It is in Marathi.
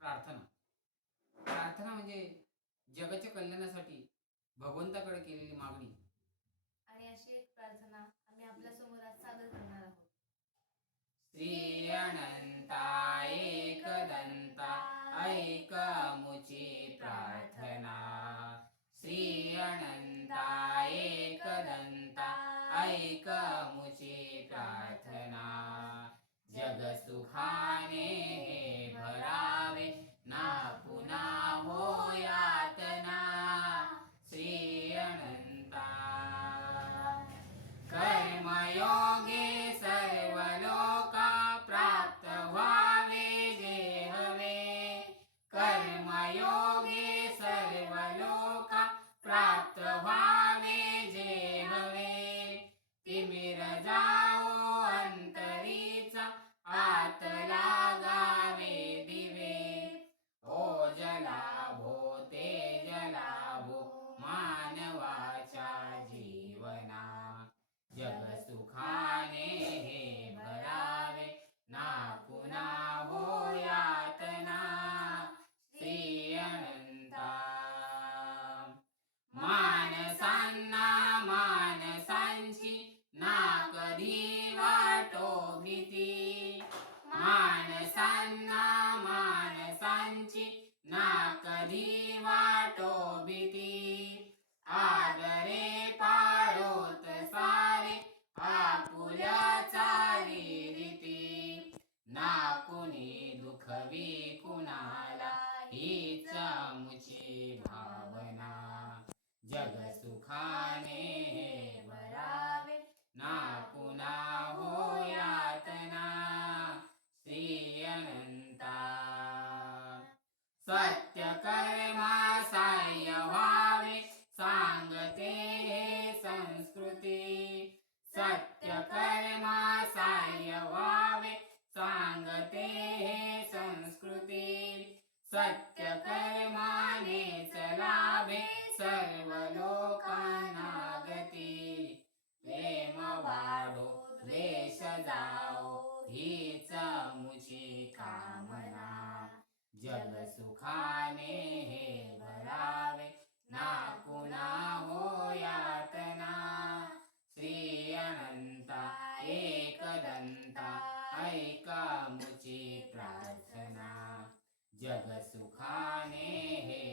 प्रार्थना. प्रार्थना म्हणजे जगाच्या कल्याणासाठी भगवंताकडे केलेली मागणी. आणि अशी एक प्रार्थना आम्ही आपल्यासमोर आज सादर करणार आहोत. श्री अनंता एकदंता ऐकमुची प्रार्थना. श्री I. आपुल्या चाली रीती. ना कुणी दुखवी कुणाला हीच मुची भावना. जग सुखाने सर्व लोकांना गती प्रेम वाढो द्वेष जाओ हीच मुची कामना। जग सुखाने हे भरावे ना कुणा हो यातना। श्री अनंता एकदंता ऐका मुची प्रार्थना। जग सुखाने हे